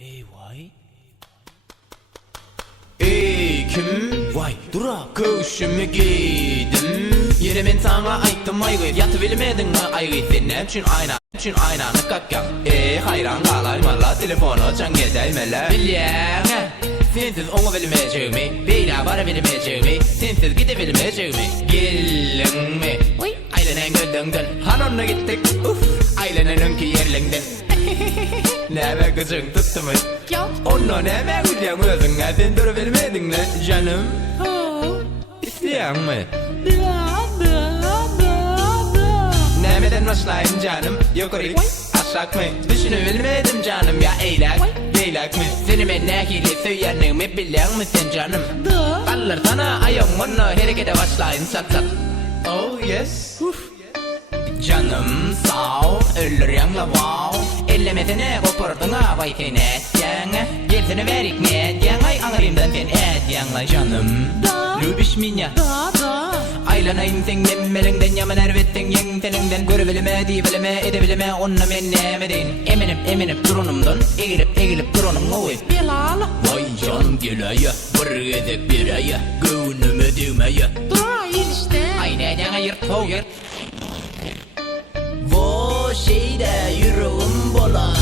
Vay. Ey kim? Vay dura köşümü giydim. Yerimin sana ayttım aygı. Yatıp bilmedin mi aygı? Sen ne için aynanı kakkan. Hayran kalaymalar telefonu çan gedeymeler. Bilyene sensiz onu bilmeyeceğimi, beyla bana bilmeyeceğimi, sensiz gidebilmeyeceğimi. Gelin mi? Aylenen gördüğünden hanonla gittik. Aylenen'inki yerlinden. Neme kızın tuttu mu? Onu neme gülen özün sen durabilmedin mi canım? İsteyen mi? Nemeden başlayın canım? Yukarı aşak mı? Düşünebilmedim canım ya eylak mı? Seni ben nekili söylenimi bilen misin canım? Kalır sana ayağım onu harekete başlayın sat. Oh yes. Canım sağ ol, ölür yanla wow. Ellemesine kopardın ha vay sen etken. Gelsene verik ne etken ay anırımdan sen etken canım. Lübiş minya aylanayım sen demmelinden yaman ervettin yen seninden. Görebilime diyebilime edebilime onna men nemedin. Eminim durunumdan eğilip durunum oy. Bilal Vay canım gelaya bir edek bir aya gönlüme düğmeye. Hayır işte Aynen ayırt hoğer. Bu şeyde yüreğim bolar.